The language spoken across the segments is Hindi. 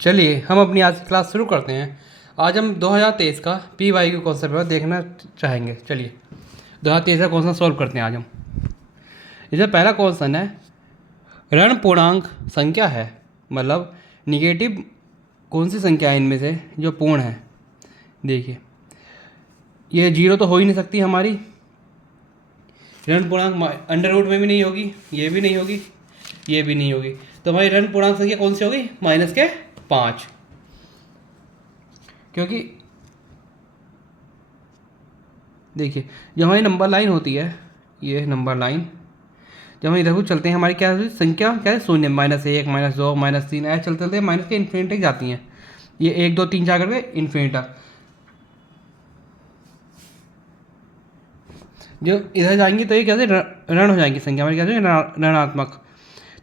चलिए हम अपनी आज की क्लास शुरू करते हैं। आज हम 2023 का P Y Q concept paper देखना चाहेंगे। चलिए 2023 का क्वेश्चन सॉल्व करते हैं आज हम। इसमें पहला क्वेश्चन है, ऋण पूर्णांक संख्या है, मतलब निगेटिव कौन सी संख्या है इनमें से जो पूर्ण है। देखिए ये जीरो तो हो ही नहीं सकती हमारी, ऋण पूर्णांक अंडर रूट में भी नहीं होगी, ये भी नहीं होगी, ये भी नहीं होगी, तो हमारी ऋण पूर्णांक संख्या कौन सी होगी? -5। क्योंकि देखिए जब हमारी नंबर लाइन होती है, ये नंबर लाइन जब हम इधर को चलते हैं हमारी क्या होती है? संख्या क्या है? शून्य, -1 -2 -3 ऐसे चलते चलते माइनस के इन्फिनिट तक जाती हैं। ये 1 2 3 4 करके इन्फिनिट तक जो इधर जाएंगी तो ये कैसे ऋण हो जाएंगी संख्या हमारी, कैसे ऋणात्मक।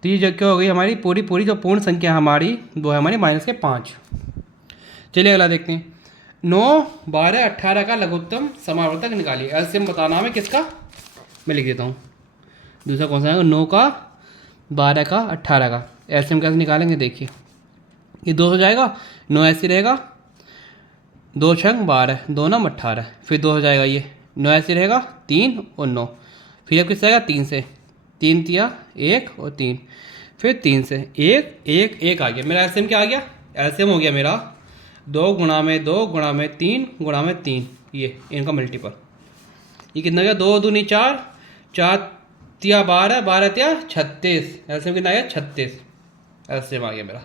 तो ये जो क्या हो गई हमारी पूरी जो पूर्ण संख्या हमारी वो है हमारी -5। चलिए अगला देखते हैं। 9 12 18 का लघुत्तम समावर्तक निकालिए। एलसीएम बताना हमें किसका, मैं लिख देता हूँ। दूसरा कौन सा है? 9 का 12 का 18 का एलसीएम कैसे निकालेंगे? देखिए ये 2 हो जाएगा, 9 ऐसे रहेगा, 2 छंग 12, 2 9 18, फिर 2 हो जाएगा, ये 9 ऐसे रहेगा, 3 और 9, फिर अब किससे आएगा? 3 से, 3 तिया 1 और 3, फिर 3 से 1 1 1 आ गया मेरा एलसीएम। क्या आ गया? एलसीएम हो गया मेरा 2 गुणा में 2 गुणा में 3 गुणा में 3, ये इनका मल्टीपल। ये कितना गया? 2 दूनी 4, 4 तिया 12, 12 तिया 36, एलसीएम कितना आ गया? 36 एलसीएम आ गया मेरा।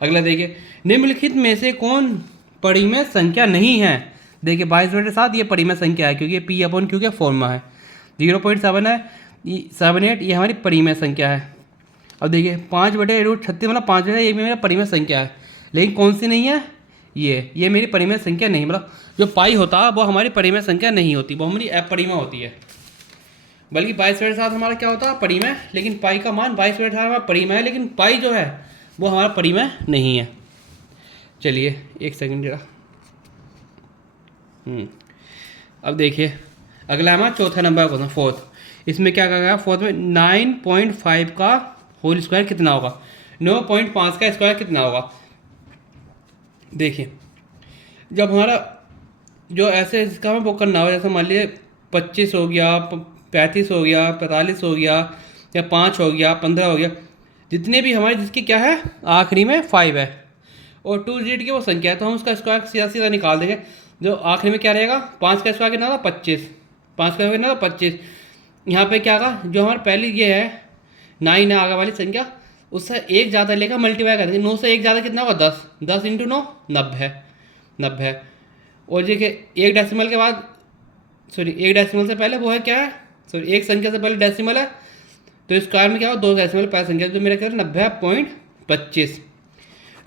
अगला देखिए, निम्नलिखित में से कौन परिमेय संख्या नहीं है? देखिए 22/7 ये परिमेय संख्या है क्योंकि पी अपॉन क्यू का फॉर्मा है। 0.7 है, 78 ये हमारी परिमेय संख्या है। अब देखिए 5/√36 मतलब 5 है, ये भी मेरा परिमेय संख्या है, लेकिन कौन सी नहीं है? ये मेरी परिमेय संख्या नहीं, मतलब जो पाई होता है वो हमारी परिमेय संख्या नहीं होती, वो हमारी अपरिमेय होती है। बल्कि 22/7 हमारा क्या होता है? परिमेय, लेकिन पाई का मान 22/7 हमारा परिमेय है, लेकिन पाई जो है वो हमारा परिमेय नहीं है। चलिए एक सेकंड जरा। अब देखिए अगला हमारा चौथा नंबर का क्वेश्चन, फोर्थ। इसमें क्या कहा गया? फोर्थ में 9.5 का होल स्क्वायर कितना होगा? 9.5 का स्क्वायर कितना होगा? देखिए जब हमारा जो ऐसे इसका हमें वो करना हो, जैसे मान लीजिए 25 हो गया, 35 हो गया, 45 हो गया, या 5 हो गया, 15 हो गया, जितने भी हमारे जिसकी क्या है आखिरी में 5 है और 2 डिजिट की वो संख्या है, तो हम उसका स्क्वायर सीधा सीधा निकाल देंगे। जो आखिरी में क्या रहेगा? 5 का स्क्वायर कितना था? 25, 5 का स्क्वायर कितना था? 25। यहाँ पे क्या होगा? जो हमारा पहली ये है 9 है आगे वाली संख्या, उससे एक ज़्यादा लेकर मल्टीप्लाई कर देंगे। 9 से एक ज़्यादा कितना होगा? 10, 10 × 9 90। और देखिए एक डेसिमल के बाद, सॉरी एक डेसिमल से पहले वो है क्या है, सॉरी एक संख्या से पहले डेसिमल है, तो स्क्वायर में क्या हो? 2 डेसिमल पहले संख्या, तो मेरा क्या है? 90.25।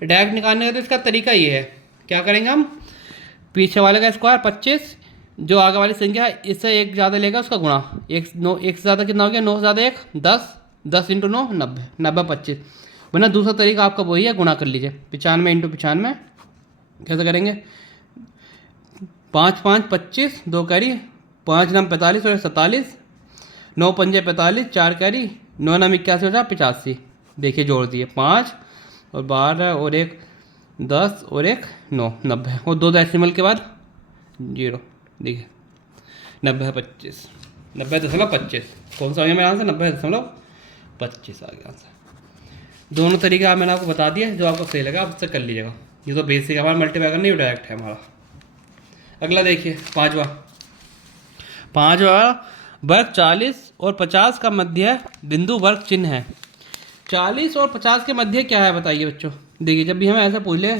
डायरेक्ट निकालने का तो इसका तरीका ये है, क्या करेंगे हम? पीछे वाले का स्क्वायर 25, जो आगे वाली संख्या है इससे एक ज़्यादा लेगा उसका गुणा, एक से ज़्यादा कितना हो गया? 9 से ज़्यादा 1 10, 10 × 9 90, 90/25। वरना दूसरा तरीका आपका वही है, गुणा कर लीजिए, 95 × 95। कैसे करेंगे? 5 5 25, 2 कैरी, 5 9 45 और 47, 9 5 45, 4 कैरी, 9 9 81 हो जाए 85। देखिए जोड़ दिए 5 और 12 और 1 10 और 1 9, 90 और 2 डेसिमल के बाद 0। देखिए 90/25, 90.25 कौन सा आ गया मेरा आंसर? 90.25 आ गया आंसर। दोनों तरीके आप मैंने आपको बता दिए, जो आपको सही लगा आप उससे कर लीजिएगा। ये तो बेसिक हमारा मल्टीप्लाई करना ही डायरेक्ट है हमारा। अगला देखिए पाँचवा वर्ग 40 और 50 का मध्य बिंदु वर्ग चिन्ह है। 40 और 50 के मध्य क्या है बताइए बच्चों? देखिए जब भी हमें ऐसा पूछ ले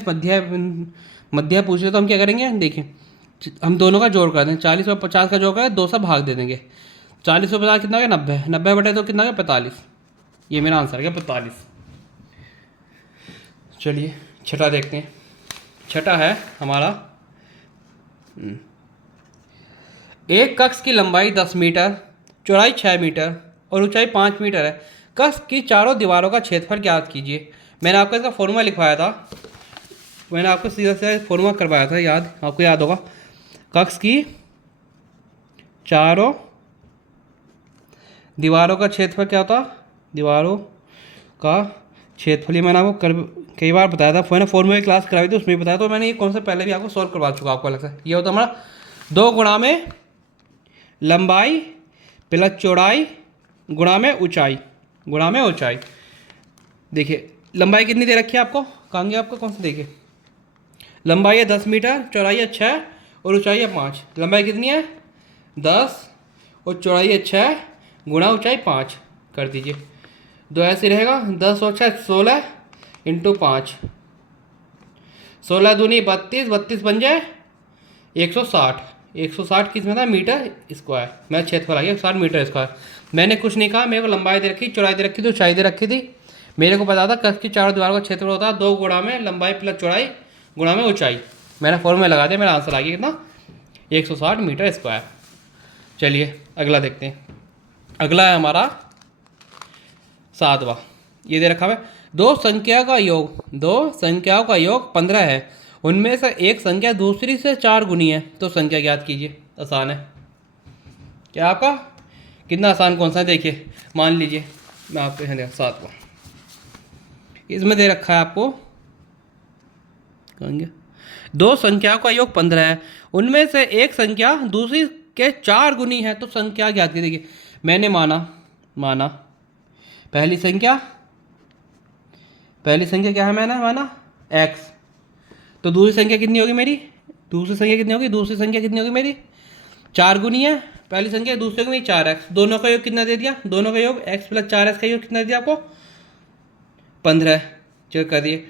मध्य पूछ ले तो हम क्या करेंगे? देखिए हम दोनों का जोड़ कर दें, 40 और 50 का जोड़ करें, 2 से भाग दे देंगे। 40 और 50 कितना हो गया? 90, 90/2 कितना हो गया? 45। ये मेरा आंसर है 45। चलिए छठा देखते हैं। छठा है हमारा, एक कक्ष की लंबाई 10 मीटर, चौड़ाई 6 मीटर और ऊंचाई 5 मीटर है। कक्ष की चारों दीवारों का क्षेत्रफल ज्ञात कीजिए। मैंने आपको इसका फॉर्मूला लिखवाया था, मैंने आपको सीधा सीधा फॉर्मूला करवाया था, आपको याद होगा। कक्ष की चारों दीवारों का क्षेत्रफल क्या होता? दीवारों का क्षेत्रफल, मैंने आपको कई बार बताया था, मैंने फॉर्मूले की क्लास कराई थी, उसमें बताया, तो मैंने ये कॉन्सेप्ट पहले भी आपको सॉल्व करवा चुका आपको अलग से। ये होता हमारा 2 गुणा में लंबाई प्लस चौड़ाई गुणा में ऊंचाई, गुणा में ऊंचाई। देखिए लंबाई कितनी दे रखी है आपको, कहेंगे आपको कौन सा, देखिए लंबाई है 10 मीटर, चौड़ाई है 6 और ऊंचाई है 5। लंबाई कितनी है 10 और चौड़ाई है 6 गुणा ऊंचाई 5 कर दीजिए। 2 ऐसे रहेगा, 10 और 6 16 इंटू 5, 16 दूनी 32, 32 बन जाए 160, 160 किस में था मीटर स्क्वायर। मैं क्षेत्रफल आ गया 60 मीटर स्क्वायर। मैंने कुछ नहीं कहा, मेरे को लंबाई दे रखी, चौड़ाई दे रखी थी, ऊंचाई दे रखी थी। मेरे को पता था कस की चारों दीवारों का क्षेत्रफल होता है 2 गुणा में लंबाई प्लस चौड़ाई गुणा में ऊंचाई। मैंने फॉर्मूला लगा दिया, मेरा आंसर आ गया कितना 160 मीटर स्क्वायर। चलिए अगला देखते हैं। अगला है हमारा 7वां। ये दे रखा है 2 संख्याओं का योग, 2 संख्याओं का योग 15 है, उनमें से एक संख्या दूसरी से 4 गुनी है, तो संख्या ज्ञात कीजिए। आसान है क्या आपका, कितना आसान कौन सा है, देखिए मान लीजिए मैं आपको यहाँ 7वां, इसमें दे रखा है आपको, कहेंगे 2 संख्याओं का योग 15 है, उनमें से एक संख्या दूसरी के 4 गुनी है, तो संख्या ज्ञात कीजिए। देखिए मैंने माना पहली संख्या क्या है, मैंने माना x, तो दूसरी संख्या कितनी होगी मेरी, दूसरी संख्या कितनी होगी मेरी 4 गुनी है पहली संख्या, दूसरे को मेरी 4x, दोनों का योग कितना दे दिया, दोनों का योग x प्लस 4x का योग कितना दे दिया आपको 15। चेक कर दिए,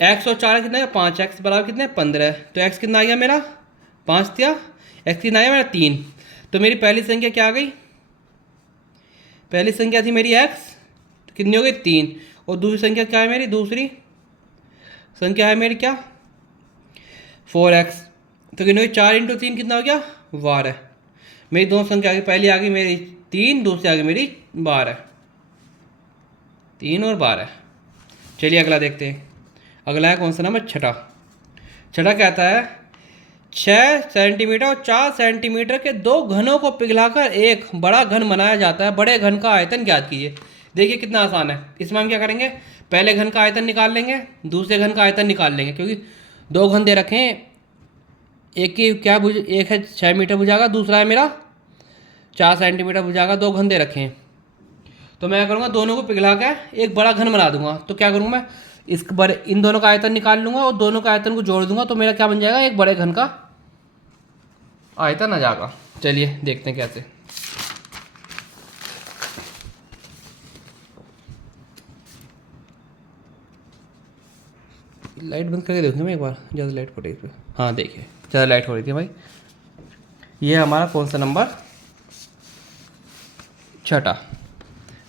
x और 4 कितना है 5x बराबर कितने 15, तो x कितना आ गया मेरा 5 दिया, x कितना आ गया मेरा 3। तो मेरी पहली संख्या क्या आ गई, पहली संख्या थी मेरी x, कितनी हो गई 3, और दूसरी संख्या क्या है मेरी, दूसरी संख्या है मेरी क्या 4x, तो कितनी हो गई 4 इंटू 3 कितना हो गया 12। मेरी दोनों संख्या आ गई, पहली आ गई मेरी 3, दूसरी आ गई मेरी 12, 3 और 12। चलिए अगला देखते हैं। अगला है कौन सा नंबर, छठा कहता है 6 सेंटीमीटर और 4 सेंटीमीटर के 2 घनों को पिघलाकर एक बड़ा घन बनाया जाता है, बड़े घन का आयतन ज्ञात कीजिए। देखिए कितना आसान है, इसमें हम क्या करेंगे, पहले घन का आयतन निकाल लेंगे, दूसरे घन का आयतन निकाल लेंगे, क्योंकि 2 घन दे रखे हैं, एक की क्या भुज, एक है 6 मीटर भुजाएगा, दूसरा है मेरा 4 सेंटीमीटर भुजाएगा, 2 घन दे रखे हैं। तो मैं क्या करूँगा, दोनों को पिघला कर एक बड़ा घन बना दूंगा। तो क्या करूँगा मैं, इन दोनों का आयतन निकाल लूँगा और दोनों का आयतन को जोड़ दूंगा, तो मेरा क्या बन जाएगा, एक बड़े घन का आयतन आ जाएगा। चलिए देखते हैं कैसे। लाइट बंद करके देखूँगा मैं एक बार, ज़्यादा लाइट पड़ रही थी। हाँ देखिए ज़्यादा लाइट हो रही थी भाई। ये हमारा कौन सा नंबर, छठा,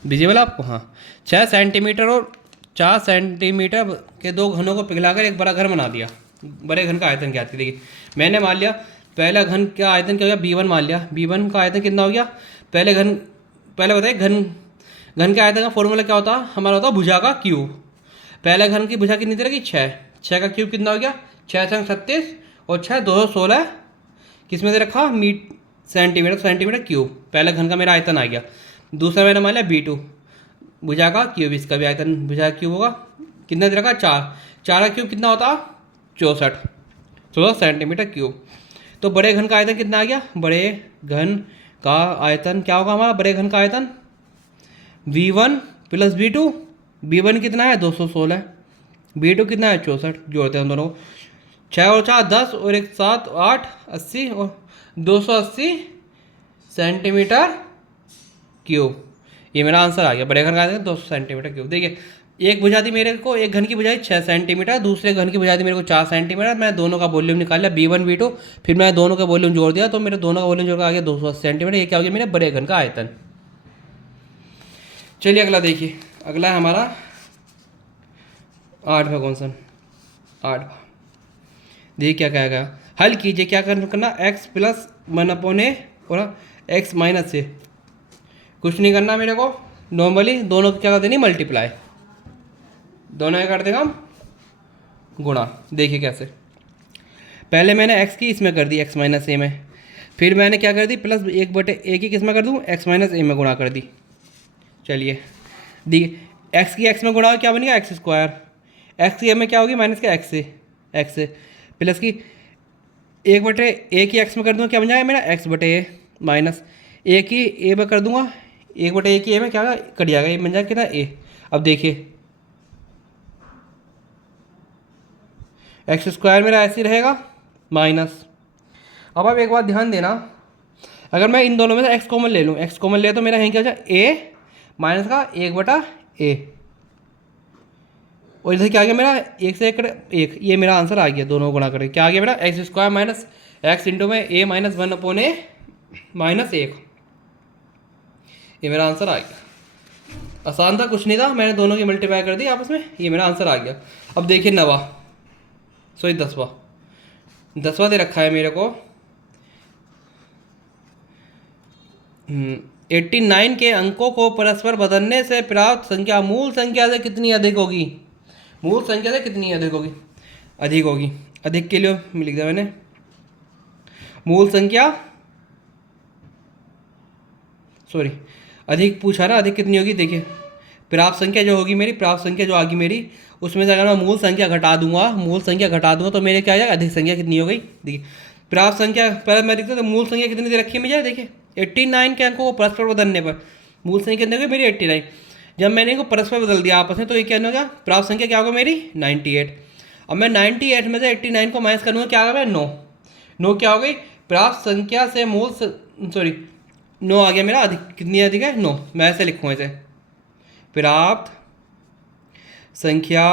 विजिबल आपको, हाँ 6 सेंटीमीटर और 4 सेंटीमीटर के 2 घनों को पिघलाकर एक बड़ा घन बना दिया, बड़े घन का आयतन क्या थी। देखिए मैंने मान लिया पहला घन का आयतन क्या हो गया, B1 मान लिया, B1 का आयतन कितना हो गया, पहले बताइए घन के आयतन का फॉर्मूला क्या होता है, हमारा होता है भुजा का क्यूब। पहले घन की भुजा कितनी तरह की 6 का क्यूब कितना हो गया 6 से 36 और 6 216 किस में दे रखा सेंटीमीटर क्यूब। पहले घन का मेरा आयतन आ गया। दूसरा मैंने मान लिया B2 भुजा का क्यूब, इसका भी आयतन भुजा का क्यूब होगा, कितना दे रखा 4 का क्यूब कितना होता 64 सेंटीमीटर क्यूब। तो बड़े घन का आयतन कितना आ गया, बड़े घन का आयतन क्या होगा हमारा, बड़े घन का आयतन V1 प्लस B2, B1 कितना है 216, B2 कितना है 64, जोड़ते हैं हम दोनों को, 6 और 4 10 और 1 7 8 80 और 280 सेंटीमीटर क्यूब। ये मेरा आंसर आ गया, बड़े घन का आयतन 200 सेंटीमीटर क्यूब। देखिए एक भुजा थी मेरे को, एक घन की भुजाई 6 सेंटीमीटर, दूसरे घन की भुजा थी मेरे को 4 सेंटीमीटर। मैं दोनों का वॉल्यूम निकाल लिया B1 B2, फिर मैं दोनों का वॉल्यूम जोड़ दिया, तो मेरे दोनों का वॉल्यूम जोड़ कर आ गया 280 सेंटीमीटर। ये क्या हो गया मेरे बड़े घन का आयतन। चलिए अगला देखिए, अगला है हमारा 8वां क्वेश्चन। 8वां देखिए क्या कहा गया, हल कीजिए। क्या करना, x प्लस 1/a और x माइनस a, कुछ नहीं करना मेरे को, नॉर्मली दोनों को क्या कर देनी मल्टीप्लाई, दोनों क्या कर देगा हम गुणा। देखिए कैसे, पहले मैंने x की इसमें कर दी x माइनस a में, फिर मैंने क्या कर दी प्लस 1/a की किस में कर दूँ x माइनस a में गुणा कर दी। चलिए दी x की x में गुणा क्या बनेगा x स्क्वायर, एक्स की में क्या होगी माइनस का एक्स से प्लस की 1/a की एक्स में कर दूँगा क्या बन जाएगा मेरा x/a माइनस ए की ए में कर दूँगा 1/a की ए में क्या होगा कट जाएगा, ये बन जाएगा कितना a। अब देखिए x² मेरा ऐसे ही रहेगा माइनस। अब आप एक बात ध्यान देना, अगर मैं इन दोनों में से x कॉमन ले लूँ, x कॉमन ले तो मेरा यहीं क्या हो जाए a माइनस का 1/a, और इधर क्या आ गया मेरा 1 से 1, ये मेरा आंसर आ गया। दोनों गुणा करके क्या आ गया मेरा x² माइनस x इंटू में a माइनस 1/a माइनस 1, ये मेरा आंसर आ गया। आसान था, कुछ नहीं था, मैंने दोनों की मल्टीप्लाई कर दी आपस में, ये मेरा आंसर आ गया। अब देखिए 10वां दे रखा है मेरे को 89 के अंकों को परस्पर बदलने से प्राप्त संख्या मूल संख्या से कितनी अधिक होगी। मूल संख्या से कितनी अधिक होगी। अधिक के लिए लिख दिया मैंने, मूल संख्या अधिक पूछा ना, अधिक कितनी होगी। देखिए प्राप्त संख्या जो होगी मेरी, प्राप्त संख्या जो आगी मेरी, उसमें से अगर मैं मूल संख्या घटा दूंगा तो मेरे क्या आ जाएगा अधिक संख्या कितनी हो गई। देखिए प्राप्त संख्या पहले मैं देखता तो मूल संख्या कितनी दे रखी है मुझे, देखिए 89 के अंकों को परस्पर बदलने पर मूल संख्या कितनी हो गई मेरी 89। जब मैंने इनको परस्पर बदल दिया आपस में तो ये क्या हो गया, प्राप्त संख्या क्या होगा मेरी 98। अब मैं 98 में से 89 को माइनस करूँगा क्या होगा 9 क्या हो गई, प्राप्त संख्या से 9 आ गया मेरा अधिक, कितनी अधिक है 9। मैं ऐसे लिखूँगा इसे, प्राप्त संख्या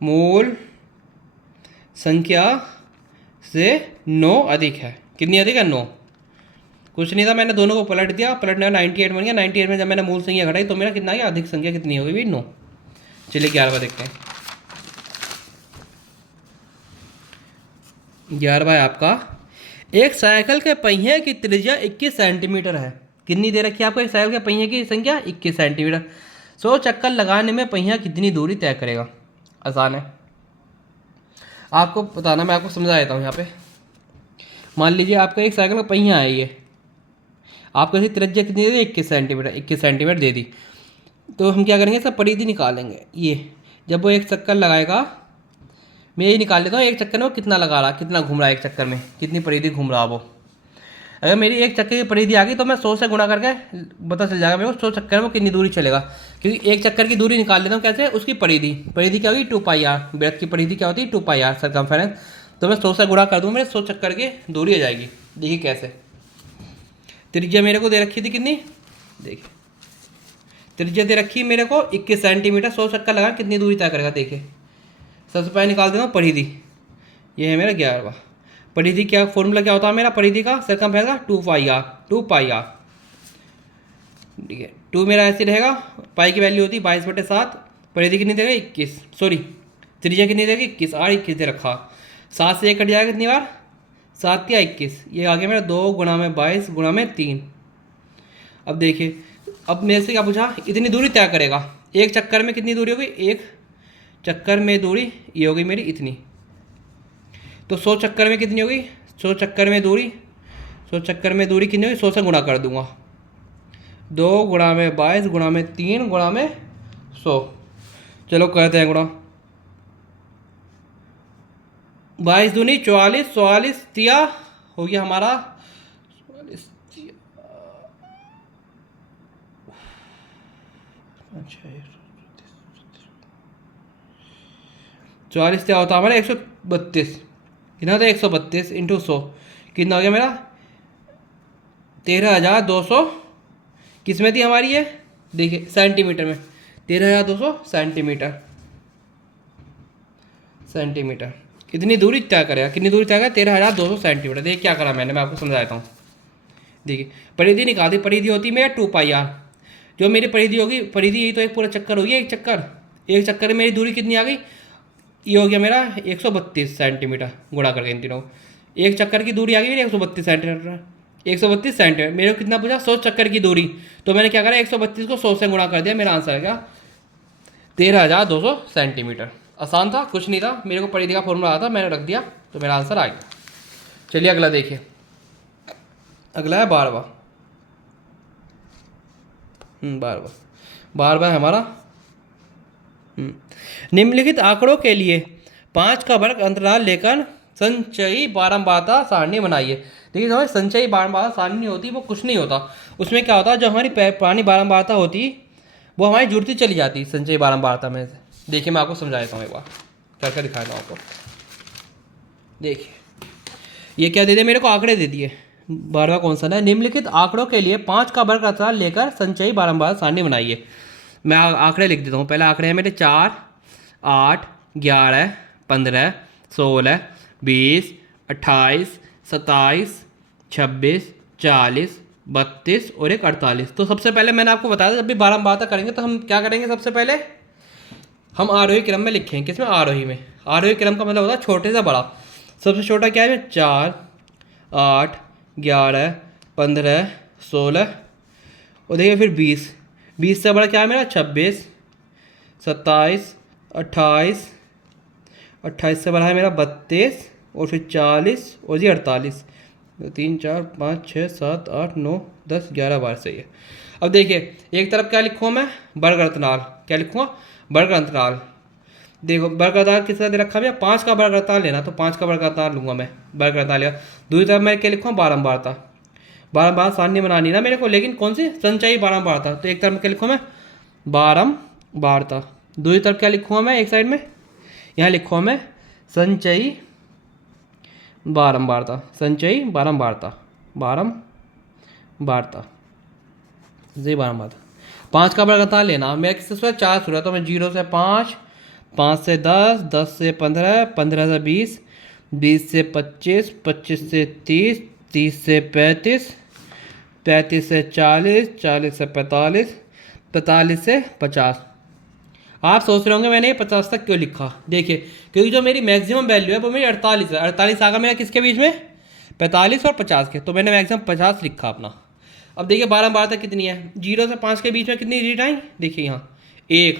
मूल संख्या से 9 अधिक है। कितनी अधिक है 9। कुछ नहीं था, मैंने दोनों को पलट दिया, पलटने का 98 बन गया। 98 में जब मैंने मूल संख्या घटाई तो मेरा कितना आ गया अधिक संख्या कितनी हो गई 9। चलिए 11वां देखते हैं। 11वां है आपका, एक साइकिल के पहिए की त्रिज्या 21 सेंटीमीटर है। कितनी दे रखी है आपको एक साइकिल के पहिए की संख्या 21 सेंटीमीटर। 100 चक्कर लगाने में पहिया कितनी दूरी तय करेगा। आसान है आपको बताना, मैं आपको समझा देता हूँ यहाँ पे। मान लीजिए आपका एक साइकिल का पहिया है, ये आपको इसकी त्रिज्या कितनी दे दी 21 सेंटीमीटर दे दी। तो हम क्या करेंगे, सब परिधि निकालेंगे। ये जब वो एक चक्कर लगाएगा, मैं यही निकाल लेता हूँ एक चक्कर में वो कितना लगा रहा, कितना घूम रहा है एक चक्कर में, कितनी परिधि घूम रहा वो। अगर मेरी एक चक्कर की परिधि आ गई तो मैं 100 से गुणा करके पता चल जाएगा मेरे को 100 चक्कर में वो कितनी दूरी चलेगा। क्योंकि एक चक्कर की दूरी निकाल लेता हूँ कैसे, उसकी परिधि क्या होगी 2πr। वृत्त की परिधि क्या होती है 2πr सरकमफेरेंस। तो मैं 100 से गुणा कर दूँ, मेरे 100 चक्कर की दूरी आ जाएगी। देखिए कैसे, त्रिज्या मेरे को दे रखी थी कितनी, देखिए त्रिज्या दे रखी मेरे को 21 सेंटीमीटर। 100 चक्कर लगा कितनी दूरी तय करेगा। देखिए सबसे पहले निकाल देता हूँ परिधि, ये है मेरा 11वां। परिधि क्या फॉर्मूला क्या होता है मेरा परिधि का, सरकमफेरेंस का 2πr। ठीक है 2 मेरा ऐसे रहेगा, पाई की वैल्यू होती है 22/7। परिधि कितनी देगा 21, त्रिज्या कितनी देगा 21, और 21 दे रखा। 7 से 1 कट जाएगा कितनी बार, 7 या 21, ये आ गया मेरा 2 गुणा में 22 गुणा में 3। अब देखिए अब मेरे से क्या पूछा, इतनी दूरी तय करेगा। एक चक्कर में कितनी दूरी होगी, एक चक्कर में दूरी ये होगी मेरी इतनी। तो 100 चक्कर में कितनी होगी, 100 चक्कर में दूरी कितनी होगी, 100 से गुणा कर दूंगा। 2 गुणा में 22 गुणा में 3 गुणा में 100। चलो करते हैं गुणा। 22 दूनी 44, 44 तिया हो गया हमारा 44 क्या होता है हमारा 132। कितना था 132 इंटू 100 कितना हो गया मेरा 13,200। किस में थी हमारी ये, देखिए सेंटीमीटर में, 13,200 सेंटीमीटर। कितनी दूरी तय करेगा, कितनी दूरी तय करेगा 13,200 सेंटीमीटर। देखिए क्या करा मैंने, मैं आपको समझा देता हूँ। देखिए परिधि निकाल दी, परिधि होती है मेरा 2πr। जो मेरी परिधि होगी, परिधि यही तो एक पूरा चक्कर होगी, एक चक्कर में मेरी दूरी कितनी आ गई, ये हो गया मेरा 132 सेंटीमीटर। गुणा करके इन तीनों, एक चक्कर की दूरी आ गई मेरी 132 सेंटीमीटर। 132 सेंटीमीटर मेरे को कितना पूछा 100 चक्कर की दूरी, तो मैंने क्या करा 132 को 100 से गुणा कर दिया। मेरा आंसर है क्या 13,200 सेंटीमीटर। आसान था, कुछ नहीं था, मेरे को परिधि का फॉर्मूला आया था, मैंने रख दिया तो मेरा आंसर आ गया। चलिए अगला देखिए, अगला है 12वां। 12वां है हमारा। निम्नलिखित आंकड़ों के लिए 5 का वर्ग अंतराल लेकर संचयी बारंबारता सारणी बनाइए। देखिए समझ, संचयी बारंबारता सारणी नहीं होती, वो कुछ नहीं होता। उसमें क्या होता है, जो हमारी पुरानी बारंबारता होती वो हमारी जुड़ती चली जाती संचयी बारंबारता में से। देखिए मैं आपको समझा देता हूँ एक बार, करके दिखाता हूँ आपको। देखिए ये क्या दे दिया मेरे को, आंकड़े दे दिए। 12वां क्वेश्चन है, निम्नलिखित आंकड़ों के लिए 5 का वर्ग अंतराल लेकर संचयी बारंबारता सारणी बनाइए। मैं आंकड़े लिख देता हूँ। पहले आंकड़े हैं मेरे 4, 8, 11, 15, 16, 20, 28, 27, 26, 40, 32 और एक 48। तो सबसे पहले मैंने आपको बताया था, जब भी बारंबारता करेंगे तो हम क्या करेंगे, सबसे पहले हम आरोही क्रम में लिखेंगे। किसमें, आरोही में। आरोही क्रम का मतलब होता है छोटे से बड़ा। सबसे छोटा क्या है, 4, 8, 11, 15, 16 और देखिए फिर 20। 20 से बड़ा क्या है मेरा, 26, 27, 28, 28 से बड़ा है मेरा 32 और फिर 40 और जी 48। 3, 4, 5, 6, 7, 8, 9, 10, 11, 12 सही है। अब देखिए एक तरफ क्या लिखूँ मैं, वर्ग अंतराल। क्या लिखूँगा, वर्ग अंतराल। देखो वर्ग अंतराल किस तरह दे रखा है, 5 का वर्ग अंतराल लेना, तो 5 का वर्ग अंतराल लूँगा मैं, वर्ग अंतराल लिया। दूसरी तरफ मैं क्या लिखूँगा, बारंबारता। बारंबारता सारणी बनानी ना मेरे को, लेकिन कौन सी, संचयी बारंबारता। तो एक तरफ क्या लिखूँ मैं, बारंबारता। दूसरी तरफ क्या लिखूँगा मैं, एक साइड में यहाँ लिखूँगा मैं संचयी बारंबारता। संचयी बारंबारता, बारंबारता जी बारंबारता। 5 का वर्ग अंतराल लेना, मेरा किससे शुरू है, 4 शुरू है, तो मैं 0 से 5, 5 से 10, 10 से 15, 15 से 20, 20 से 25, 25 से 30, 30 से 35, 35 से 40, 40 से 45, 45 से 50। आप सोच रहे होंगे मैंने ये 50 तक क्यों लिखा। देखिए क्योंकि जो मेरी मैक्सिमम वैल्यू है वो मेरी 48 है। 48 आगा मेरा किसके बीच में, 45 और 50 के, तो मैंने मैक्सिमम 50 लिखा अपना। अब देखिए बारंबारता कितनी है, 0 से 5 के बीच में कितनी डिजिट आई, देखिए यहाँ 1,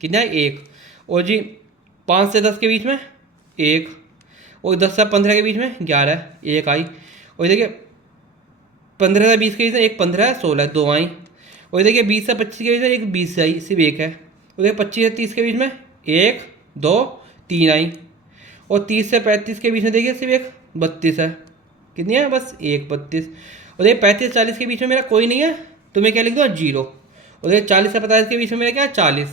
कितना है 1। और जी 5 से 10 के बीच में 1, और 10 से 15 के बीच में 11, 1 आई। और देखिए 15 से 20 के बीच में 1, 15, 16, 2 आई। और देखिए 20 से 25 के बीच में 1, 20 आई, सिर्फ 1 है। और देखिए 25 से 30 के बीच में 1, 2, 3 आई। और 30 से 35 के बीच में देखिए सिर्फ 1, 32 है। कितनी है, बस 1, 32। और देखिए 35 से 40 के बीच में मेरा कोई नहीं है, तो मैं क्या लिख दूँ, 0। और देखिए 40 से 45 के बीच में मेरा क्या है, 40,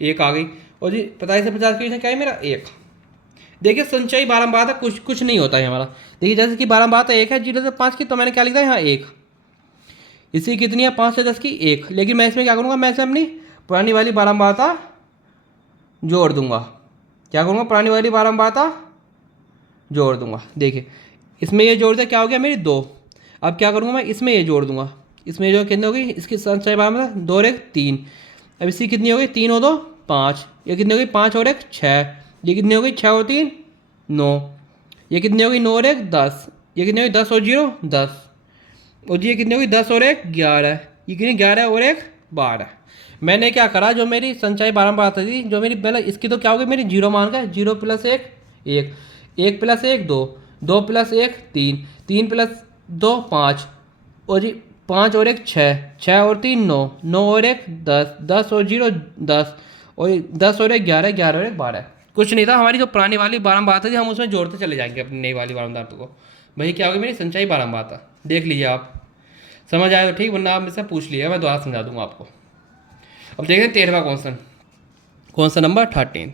1 आ गई। और जी 45 से 50 के बीच में क्या है मेरा, 1। देखिए संचयी बारंबारता कुछ नहीं होता है हमारा। देखिए जैसे कि बारंबारता 1 है 0 से 5 की, तो मैंने क्या लिखा है यहाँ 1। इसी कितनी है, 5 से 10 की 1। लेकिन मैं इसमें क्या करूँगा, मैं इसे अपनी पुरानी वाली बारंबारता जोड़ दूंगा। क्या करूँगा, पुरानी वाली बारंबारता जोड़ दूंगा। देखिए इसमें ये जोड़ दिया, क्या हो गया मेरी 2। अब क्या करूँगा मैं, इसमें ये जोड़ दूंगा। इसमें जो कितनी होगी, इसकी संचयी बारंबारता 2 और 1 3। अब इसकी कितनी होगी, 3 और 2 5। ये कितनी होगी, 5 और 1 6। ये कितनी होगी, 6 और 3 9। ये कितनी होगी, 9 और 1 10। ये कितनी होगी, 10 और 0 10। और ये कितनी होगी, 10 और 1 11। ये कितनी, 11 और 1 12। मैंने क्या करा, जो मेरी संचयी बारंबारता थी, जो मेरी पहले इसकी तो क्या होगी मेरी 0 मान का, 0 + 1 1, 1 + 1 2, 2 + 1 3, 3 + 2 5। और जी 5 और 1 6, 6 और 3 9, 9 और 1 10, 10 और 0 10, और 10 और 1 11, 11 और 1 12। कुछ नहीं था, हमारी जो पुरानी वाली बारंबारता थी हम उसमें जोड़ते चले जाएंगे अपनी नई वाली बारंबारता को। वही क्या होगी मेरी संचयी बारंबारता। देख लीजिए आप, समझ आए तो ठीक, वरना आप मुझसे पूछ लीजिए, मैं दोबारा समझा दूंगा आपको। अब देखते हैं 13वां क्वेश्चन, क्वेश्चन नंबर 13।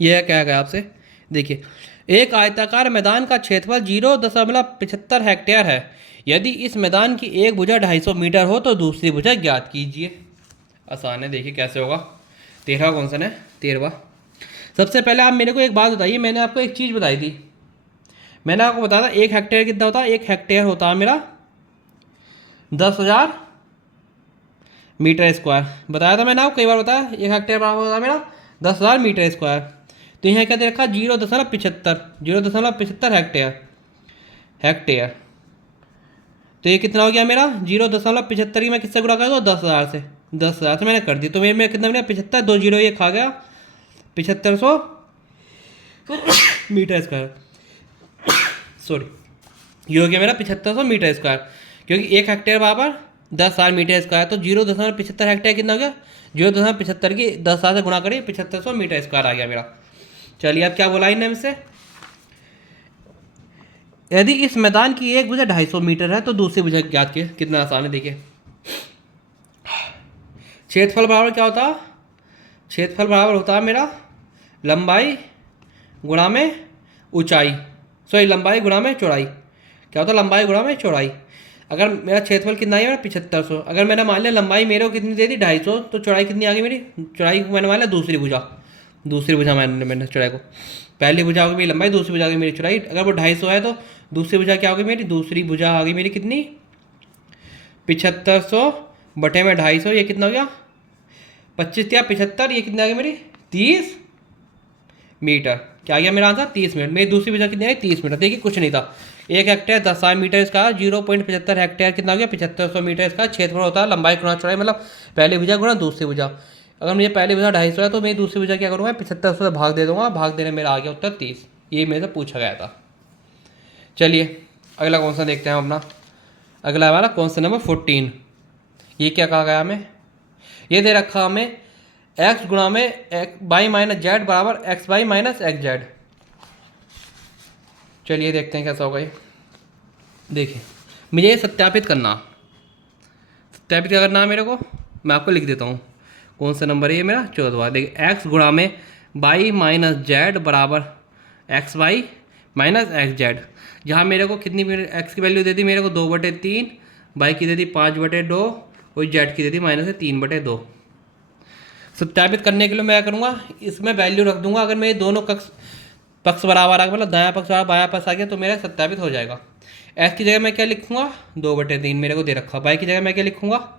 यह क्या गया आपसे, देखिए एक आयताकार मैदान का क्षेत्रफल 0.75 हेक्टेयर है। यदि इस मैदान की एक भुजा 250 मीटर हो तो दूसरी भुजा ज्ञात कीजिए। आसान है, देखिए कैसे होगा। 13वां क्वेश्चन है, 13वां। सबसे पहले आप मेरे को एक बात बताइए, मैंने आपको एक चीज़ बताई थी। मैंने आपको बताया था 1 हेक्टेयर कितना होता है, 1 हेक्टेयर होता है मेरा 10,000 मीटर स्क्वायर। बताया था मैंने आपको, कई बार बताया। 1 हेक्टेयर बराबर होता है मेरा 10,000 मीटर स्क्वायर। तो यहाँ क्या दे रखा, 0.75, 0.75 हेक्टेयर। तो ये कितना हो गया मेरा, 0.75 की मैं किससे गुणा कर दूँ, 10,000 से। 10,000 से मैंने कर दी, तो मेरे में कितना मिला, 75, 2 0 ये खा गया, 7500 मीटर स्क्वायर। सॉरी, ये हो गया मेरा 7500 मीटर स्क्वायर, क्योंकि 1 हेक्टेयर बराबर 10,000 मीटर स्क्वायर, तो 0.75 हेक्टेयर कितना हो गया, 0.75 की 10,000 से गुणा करिए 7500 मीटर स्क्वायर आ गया मेरा। चलिए अब क्या बोला इनने हमसे, यदि इस मैदान की एक भुजा 250 मीटर है तो दूसरी भुजा ज्ञात कीजिए। कितना आसान है देखिए। क्षेत्रफल बराबर क्या होता, क्षेत्रफल बराबर होता है मेरा लंबाई गुणा में ऊंचाई, सॉरी लंबाई गुणा में चौड़ाई। क्या होता है, लंबाई गुणा में चौड़ाई। अगर मेरा क्षेत्रफल कितना है मेरा 7500, अगर मैंने मान लिया लंबाई मेरे को कितनी दे दी 250, तो चौड़ाई कितनी आ गई मेरी, चौड़ाई मैंने मान लिया दूसरी भुजा मैंने चौड़ाई को, पहली भुजा होगी मेरी लंबाई, दूसरी भुजा होगी मेरी चौड़ाई। अगर वो 250 है तो दूसरी भुजा क्या होगी मेरी, दूसरी भुजा आ गई मेरी कितनी 7500 बटे में 250, ये कितना हो गया 25 या 75, ये कितनी आ गई मेरी 30 मीटर। क्या आ गया मेरा आंसर 30 मिनट। मेरी दूसरी भुजा कितनी आई 30 मीटर। देखिए कुछ नहीं था, 1 हेक्टेयर 10,000 मीटर इसका 0.75 हेक्टेयर कितना हो गया 7500 मीटर इसका क्षेत्रफल होता है, लंबाई गुणा चौड़ाई, मतलब पहली भुजा गुणा दूसरी भुजा। अगर मुझे पहली भुजा 250 है तो मेरी दूसरी भुजा क्या करूँगा 7500 से भाग दे दूंगा, भाग देने मेरा आ गया उत्तर 30। ये मेरे से पूछा गया था। चलिए अगला क्वेश्चन देखते हैं अपना। अगला हमारा क्वेश्चन नंबर 14। ये क्या कहा गया हमें, ये दे रखा हमें x गुणा में y माइनस जेड बराबर x y minus x z. चलिए देखते हैं कैसा होगा ये। देखिए मुझे ये सत्यापित करना, सत्यापित क्या करना है मेरे को, मैं आपको लिख देता हूँ। कौन सा नंबर है ये मेरा 14। देखिए x गुणा में y माइनस जेड बराबर x y minus x z. जहाँ मेरे को कितनी x की वैल्यू दे दी मेरे को 2/3, y की दे दी 5/2 और z की दे दी -3/2। सत्यापित करने के लिए मैं क्या करूँगा, इसमें वैल्यू रख दूंगा। अगर मेरे दोनों पक्ष बराबर आ गया, मतलब दायां पक्ष बराबर बायां पक्ष आ गया, तो मेरा सत्यापित हो जाएगा। x की जगह मैं क्या लिखूंगा 2/3 मेरे को दे रखा, y की जगह मैं क्या लिखूंगा,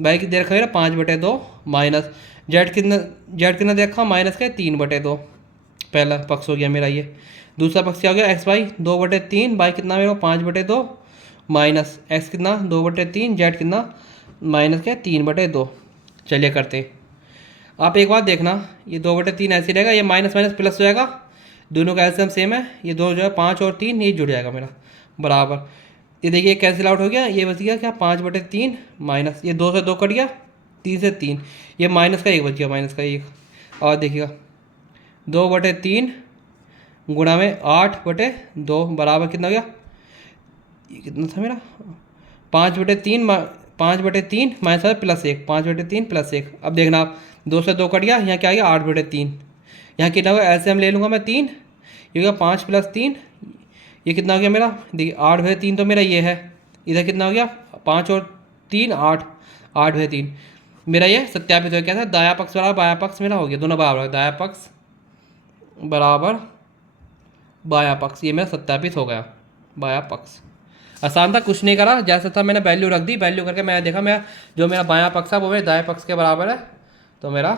y की दे रखा मेरा 5/2 माइनस जेड कितना दे रखा माइनस का 3/2। पहला पक्ष हो गया मेरा ये। दूसरा पक्ष क्या हो गया एक्स वाई 2/3, वाई कितना मेरे को 5/2 माइनस एक्स कितना 2/3, जेड कितना माइनस क्या 3/2। चलिए करते हैं। आप एक बात देखना, ये 2/3 ऐसे रहेगा, ये माइनस माइनस प्लस हो जाएगा, दोनों का एलसीएम सेम है, ये दो जो है 5 और 3 ये जुड़ जाएगा मेरा बराबर। ये देखिए कैंसिल आउट हो गया, ये बच गया क्या 5/3 माइनस ये 2 से 2 कट गया, 3 से 3, ये माइनस का 1 बच गया, माइनस का 1। और देखिएगा 2/3 गुणा में 8/2 बराबर कितना हो गया, ये कितना था मेरा 5/3 माइनस प्लस 1, 5/3 प्लस 1। अब देखना आप 2 से 2 कट गया, यहाँ क्या आ गया 8/3, यहाँ कितना होगा एलसीएम ले लूँगा मैं 3, ये हो गया 5 + 3, ये कितना हो गया मेरा, देखिए 8/3 तो मेरा ये है, इधर कितना हो गया 5 और 3 8, 8/3 मेरा ये सत्यापित हो गया। क्या था, दायां पक्ष बराबर बायां पक्ष मेरा हो गया, दोनों बराबर है, दायां पक्ष बराबर बायां पक्ष, ये मेरा सत्यापित हो गया। बायां पक्ष आसान था, कुछ नहीं करा, जैसा था मैंने वैल्यू रख दी, वैल्यू करके मैंने देखा मैं जो मेरा बायां पक्ष है वो मेरे दाएं पक्ष के बराबर है, तो मेरा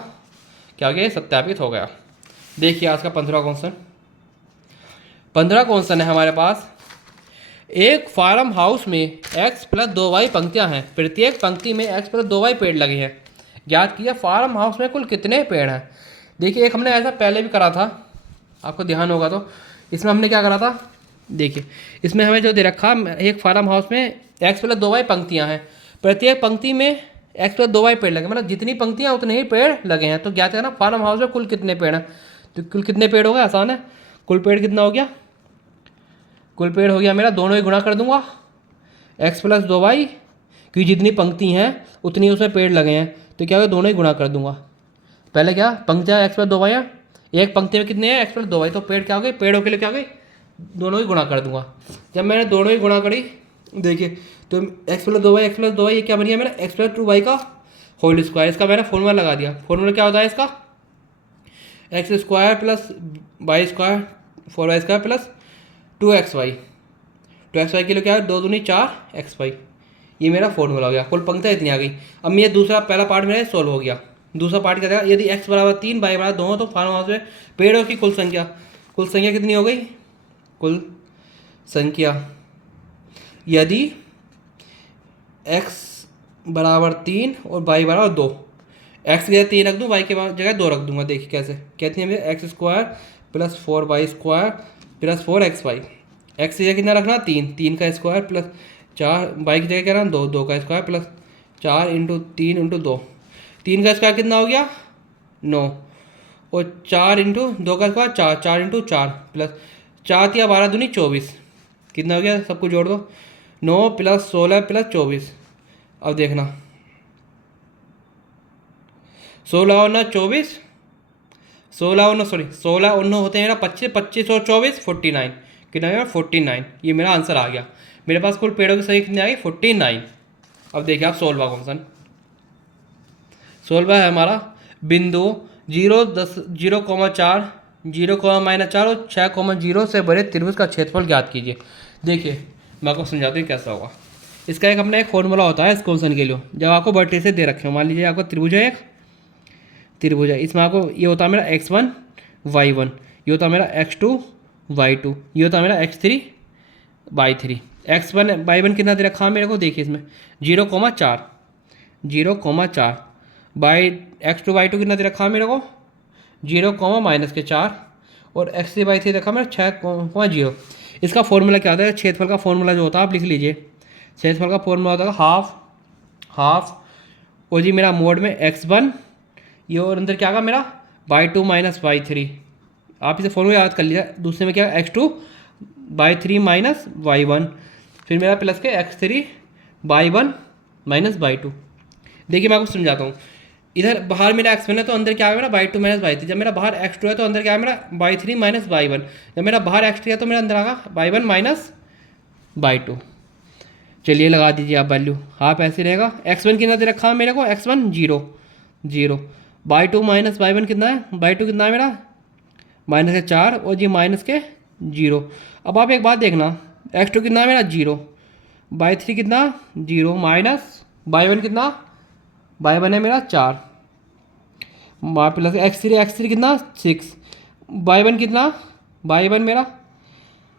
क्या हो गया सत्यापित हो गया। देखिए आज का 15वां क्वेश्चन। 15वां क्वेश्चन है हमारे पास, एक फार्म हाउस में x + 2y पंक्तियां हैं, प्रत्येक पंक्ति में x + 2y पेड़ लगे हैं, ज्ञात किया फार्म हाउस में कुल कितने पेड़ हैं। देखिए एक हमने ऐसा पहले भी करा था, आपको ध्यान होगा तो, इसमें हमने क्या करा था, देखिए इसमें हमें जो दे रखा एक फार्म हाउस में x + 2y पंक्तियां हैं, प्रत्येक पंक्ति में x + 2y पेड़ लगे, मतलब जितनी पंक्तियां उतने ही पेड़ लगे हैं। तो ज्ञात करना फार्म हाउस में कुल कितने पेड़ हैं, तो कुल कितने पेड़ हो गए, आसान है, कुल पेड़ कितना हो गया, कुल पेड़ हो गया मेरा, दोनों ही गुणा कर दूंगा x + 2y, क्योंकि जितनी पंक्ति हैं उतनी उसमें पेड़ लगे हैं, तो क्या होगा दोनों ही गुणा कर दूंगा। पहले क्या पंक्तियाँ x + 2y है, एक पंक्ति में कितने हैं x + 2y, तो पेड़ क्या हो गए, पेड़ों के लिए क्या हो गई दोनों ही गुणा कर दूंगा। जब मैंने दोनों ही गुणा करी, देखिए तो x + 2y ये क्या बन गया मेरा x + 2y का होल स्क्वायर। इसका मैंने फॉर्मूला लगा दिया, फॉर्मूला क्या होता है इसका x² + y² 4y² + 2xy, 2xy के लिए क्या है 2 दूनी 4 xy, ये मेरा फॉर्मूला हो गया। कुल पंक्तियाँ इतनी आ गई। अब ये दूसरा पहला पार्ट मेरा सॉल्व हो गया। दूसरा पार्ट क्या था, यदि x = 3 y = 2 तो फार्म हाउस में पेड़ों की कुल संख्या कितनी हो गई, कुल संख्या यदि x = 3 और y = 2, x की जगह 3 रख दूँ, y के जगह 2 रख दूंगा। देखिए कैसे कहती है x² + 4y² + 4xy, x की जगह कितना रखना 3, 3 का स्क्वायर प्लस 4 बाई की जगह क्या रहा 2, 2 का स्क्वायर प्लस 4 इंटू 3 इंटू 2, 3 का स्क्वायर कितना हो गया 9, और 4 इंटू 2 का स्क्वायर 4, 4 इंटू 4 प्लस 4 या 12 दूनी 24, कितना हो गया सबको जोड़ दो 9 प्लस 16 प्लस 24। अब देखना 16 और 9 24, 16 और 9 सॉरी 16 और 9 होते हैं मेरा 25, 25 और 24 49, कितना हो गया 49। ये मेरा आंसर आ गया। मेरे पास कुल पेड़ों की संख्या कितनी आ गई 49। अब देखिए आप 16वां क्वेश्चन, 16वां है हमारा बिंदु 0, 10, 0,4, 0,-4 और 6,0 से बड़े त्रिभुज का क्षेत्रफल ज्ञात कीजिए। देखिए मैं आपको समझाता हूँ कैसा होगा। इसका एक अपना एक फॉर्मूला होता है इस क्वेश्चन के लिए। जब आपको वर्टिसेस दे रखे हो, मान लीजिए आपको त्रिभुज है, एक त्रिभुज है, इसमें आपको ये होता है मेरा x1 y1, ये होता है मेरा x2 y2, ये होता है मेरा x3 y3। x1 y1 कितना दे रखा है मेरे को, देखिए इसमें 0,4, 0,4 बाई x2 y2 कितना दे रखा है मेरे को 0,-4, और x3 y3 रखा मेरा 6,0। इसका फॉर्मूला क्या होता है, क्षेत्रफल का फॉर्मूला जो होता है आप लिख लीजिए। क्षेत्रफल का फॉर्मूला होता है हाफ और जी मेरा मोड में x1, ये और अंदर क्या आएगा मेरा y2 माइनस y3। आप इसे फॉर्मूला याद कर लीजिए। दूसरे में क्या x2 y3 माइनस y1, फिर मेरा प्लस के x3 y1 माइनस y2। देखिए मैं आपको समझाता हूँ। इधर बाहर मेरा x1 है तो अंदर क्या है मेरा y2 माइनस y3। जब मेरा बाहर x2 है तो अंदर क्या है मेरा y3 माइनस y1। जब मेरा बाहर x3 है तो मेरा अंदर आएगा y1 माइनस y2। चलिए लगा दीजिए आप वैल्यू, हाफ ऐसे रहेगा। x1 कितना दे रखा है मेरे को, x1 0, y2 माइनस y1 कितना है, y2 कितना है मेरा माइनस के 4 और जी माइनस के 0। अब आप एक बात देखना, x2 कितना है मेरा 0, y3 कितना 0 माइनस y1 कितना, y1 है मेरा 4 प्लस x3 कितना 6, y1 कितना, y1 मेरा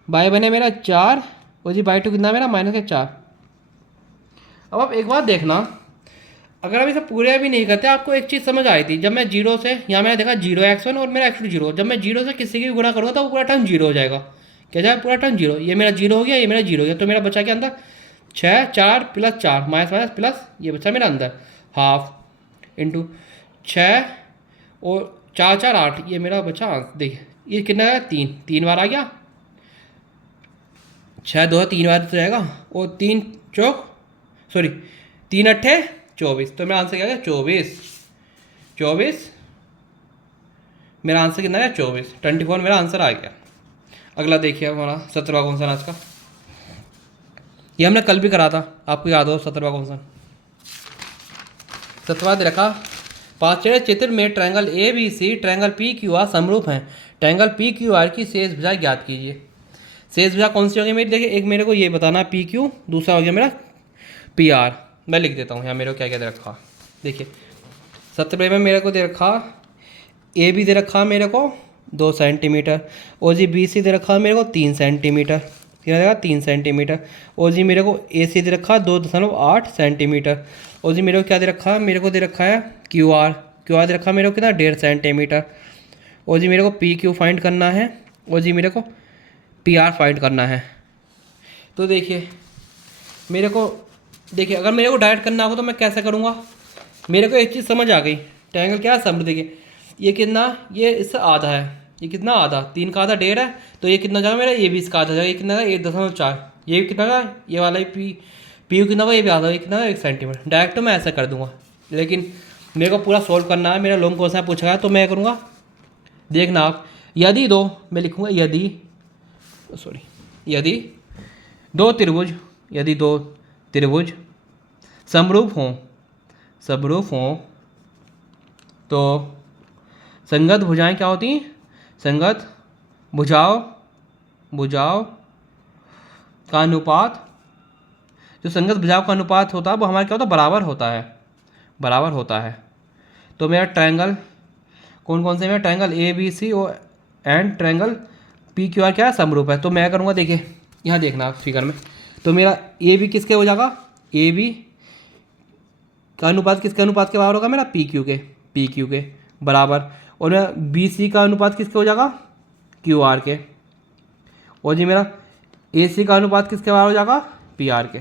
y1 है मेरा 4 और जी y2 कितना मेरा माइनस के 4। अब आप एक बात देखना, अगर आप इसे पूरे भी नहीं करते आपको एक चीज़ समझ आई थी। जब मैं 0 से यहाँ मैंने देखा 0 x1 और मेरा x2 0, जब मैं 0 से किसी की भी गुणा करूँगा तो वो पूरा टर्म 0 हो जाएगा। क्या जाएगा पूरा टर्म 0, ये मेरा 0 हो गया, ये मेरा 0 हो गया, तो मेरा बचा के अंदर 6, 4 प्लस 4 माइनस माइनस प्लस, ये बचा मेरा अंदर हाफ इंटू 6 और 4 4 8, ये मेरा बचा। देखिए ये कितना है 3 बार आ गया, 6 2 3 बार तो जाएगा, और 3 चौक सॉरी 3 अट्ठे 24, तो मेरा आंसर क्या गया 24। मेरा आंसर कितना है 24 मेरा आंसर आ गया। अगला देखिए हमारा 17वां क्वेश्चन आज का, ये हमने कल भी करा था, आपको याद हो 17वां क्वेश्चन। 17वां दे रखा 5 चित्र में ट्रायंगल ABC ट्रायंगल PQR समरूप हैं, ट्रायंगल PQR की शेष भुजा ज्ञात कीजिए। शेष भुजा कौन सी होगी मेरी, देखिए एक मेरे को ये बताना PQ, दूसरा हो गया मेरा PR। मैं लिख देता हूँ यहाँ मेरे को क्या क्या दे रखा। देखिए 17वें में मेरे को दे रखा AB दे रखा मेरे को 2 सेंटीमीटर, और जी BC दे रखा मेरे को 3 सेंटीमीटर, क्या देगा 3 सेंटीमीटर, और जी मेरे को AC दे रखा 2.8 सेंटीमीटर, और जी मेरे को क्या दे रखा, मेरे को दे रखा है QR दे रखा मेरे को कितना 1.5 सेंटीमीटर, और जी मेरे को PQ फाइंड करना है, और जी मेरे को PR फाइंड करना है। तो देखिए मेरे को अगर मेरे को डायरेक्ट करना होगा तो मैं कैसे करूँगा। मेरे को एक चीज़ समझ आ गई, ट्रायंगल क्या है समरूप। देखिए ये कितना, ये इससे आधा है, ये कितना आधा, 3 का आधा 1.5 है, तो ये कितना जाएगा मेरा, ये भी इसका आधा जाएगा, ये कितना है 1.4, ये कितना का, ये वाला PU कितना का, ये भी आधा, ये कितना 1 सेंटीमीटर। डायरेक्ट तो मैं ऐसा कर दूँगा, लेकिन मेरे को पूरा सॉल्व करना है, मेरा लॉन्ग क्वेश्चन पूछा है तो मैं करूँगा। देखना आप, यदि मैं लिखूँगा यदि दो त्रिभुज समरूप हों तो संगत भुजाएं क्या होती हैं, संगत भुजाओं का अनुपात, जो संगत भुजाओं का अनुपात होता है वो हमारा क्या होता है, बराबर होता है। तो मेरा ट्रायंगल कौन से, मेरा ट्रायंगल ABC और एंड ट्रायंगल PQR क्या है, समरूप है। तो मैं करूँगा, देखिए यहाँ देखना आप फिगर में, तो मेरा AB किसके हो जाएगा, AB का अनुपात किसके अनुपात के बराबर होगा, मेरा PQ के बराबर, और मेरा BC का अनुपात किसके हो जाएगा, QR के, और जी मेरा AC का अनुपात किसके बराबर हो जाएगा, PR के।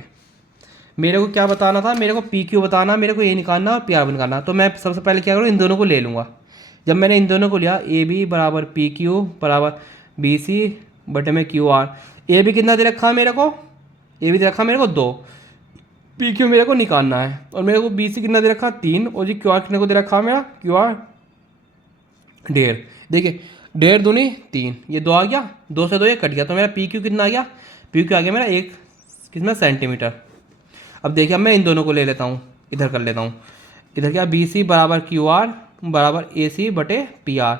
मेरे को क्या बताना था, मेरे को पी क्यू बताना, मेरे को ए निकालना और पी आर निकालना। तो मैं सबसे पहले क्या करूँ, इन दोनों को ले लूँगा। जब मैंने इन दोनों को लिया, ए बी बराबर पी क्यू बराबर बी सी बटे में क्यू आर। ए बी कितना दे रखा है मेरे को, ए बी दे रखा है मेरे को 2, पी क्यू मेरे को निकालना है, और मेरे को बी सी कितना दे रखा है 3, और जी क्यू आर कितने को दे रखा है मेरा, क्यू आर 1.5। देखिए 1.5 दूनी 3, ये 2 आ गया, 2 से 2 ये कट गया, तो मेरा पी क्यू कितना आ गया, पी क्यू आ गया मेरा 1 कितना सेंटीमीटर। अब देखिए अब मैं इन दोनों को ले लेता हूँ, इधर कर लेता हूँ। इधर क्या, बी सी बराबर क्यू आर बराबर ए सी बटे पी आर।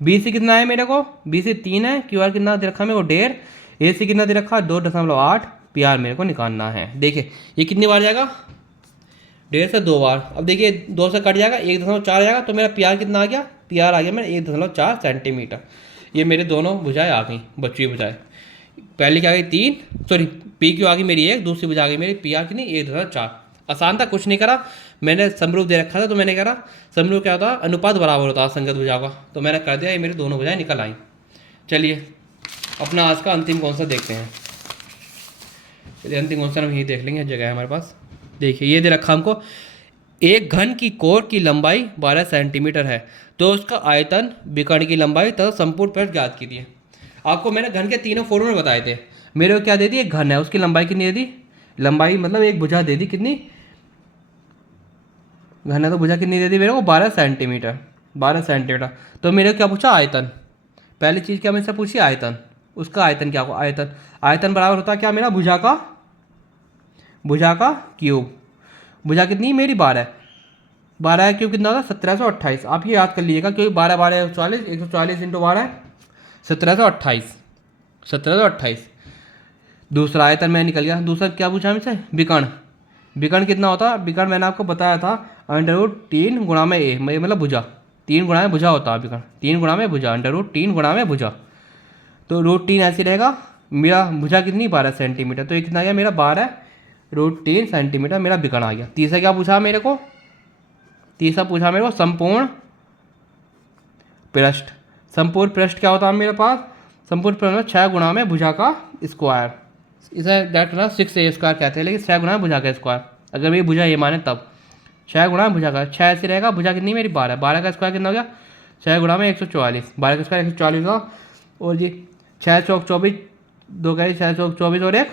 बी सी कितना है मेरे को, बी सी 3 है, क्यू आर कितना दे रखा है मेरे को 1.5, ए सी कितना दे रखा है 2.8, पी आर मेरे को निकालना है। देखिए ये कितनी बार जाएगा, 1.5 से 2 बार। अब देखिए 2 से कट जाएगा, 1.4 आ जाएगा, तो मेरा पी आर कितना आ गया, पी आर आ गया मेरा 1.4 सेंटीमीटर। ये मेरे दोनों भुजाएं आ गई, बची हुई भुजाएं। पहले क्या आ गई 3, सॉरी पी क्यू आ गई मेरी 1, दूसरी भुजा आ गई मेरी पी आर कितनी 1.4। आसान था, कुछ नहीं करा मैंने, समरूप दे रखा था तो मैंने करा समरूप क्या होता है, अनुपात बराबर होता है संगत भुजाओं का, तो मैंने कर दिया, ये मेरी दोनों भुजाएं निकल आई। चलिए अपना आज का अंतिम क्वेश्चन देखते हैं। चलिए अंतिम क्वेश्चन हम यही देख लेंगे, जगह है हमारे पास। देखिए ये दे रखा हमको, एक घन की कोर की लंबाई 12 सेंटीमीटर है, तो उसका आयतन, विकर्ण की लंबाई तथा संपूर्ण पृष्ठ ज्ञात कीजिए। आपको मैंने घन के तीनों फॉर्मूले बताए थे। मेरे को क्या दे दी, एक घन है उसकी लंबाई कितनी दे दी, लंबाई मतलब एक भुजा दे दी, कितनी घन है तो भुजा कितनी दे दी मेरे को 12 सेंटीमीटर, 12 सेंटीमीटर। तो मेरे को क्या पूछा, आयतन। पहली चीज़ क्या मुझसे पूछी, आयतन। उसका आयतन क्या होगा, आयतन बराबर होता है क्या मेरा, भुजा का क्यूब। भुजा कितनी मेरी 12, 12 का क्यूब कितना होगा 1728। आप ये याद कर लीजिएगा, क्योंकि 12 12 140, 140 इंटू 12 1728, 1728। दूसरा आयतन में निकल गया। दूसरा क्या पूछा हमसे, विकर्ण। विकर्ण कितना होता है, विकर्ण मैंने आपको बताया था √3 गुणा में ए, मतलब भुजा, 3 गुणा में भुजा होता है विकर्ण, 3 गुणा में भुजा, √3 गुणा में भुजा। तो √3 ऐसे रहेगा, मेरा भुजा कितनी 12 सेंटीमीटर, तो ये कितना आ गया मेरा 12√3 सेंटीमीटर मेरा विकर्ण आ गया। तीसरा क्या पूछा मेरे को, तीसरा पूछा मेरे को संपूर्ण पृष्ठ। संपूर्ण पृष्ठ क्या होता है मेरे पास, संपूर्ण पृष्ठ में 6 गुणा में भुजा का स्क्वायर, इसे डेट ना 6a स्क्वायर कहते हैं, लेकिन 6 गुणा में भुजा का स्क्वायर, अगर मेरी भुजा ये माने तब 6 गुणा में भुजा का, 6 ऐसे रहेगा, भुजा कितनी मेरी 12, 12 का स्क्वायर कितना हो गया 6 गुणा में 144, 12 का स्क्वायर 144 का, और जी 6 चौक 24, 2 करी 6 चौक 24 और 1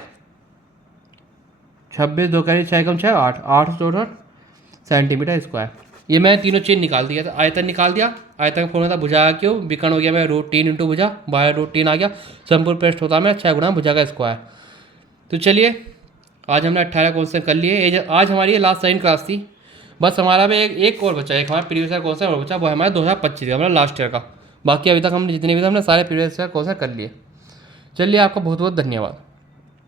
26, 2 करी 6 कम 6 8, 864 सेंटीमीटर स्क्वायर। ये मैं तीनों चीज़ निकाल दिया था, आयतन निकाल दिया, आयतन का फॉर्मूला था भुजा क्यों, विकर्ण हो गया मैं √3 इंटू भुजा, 12√3 आ गया, संपूर्ण पृष्ठ होता है मैं 6 गुणा भुजा का स्क्वायर। तो चलिए आज हमने 18 क्वेश्चन कर लिए। आज हमारी लास्ट साइन क्लास थी, बस हमारा में एक और बचा, एक हमारा प्रीवियस ईयर क्वेश्चन और बचा, वो हमारा 2025 का मतलब लास्ट ईयर का। बाकी अभी तक हमने जितने भी थे हमने सारे प्रीवियस ईयर क्वेश्चन कर लिए। चलिए आपका बहुत बहुत धन्यवाद।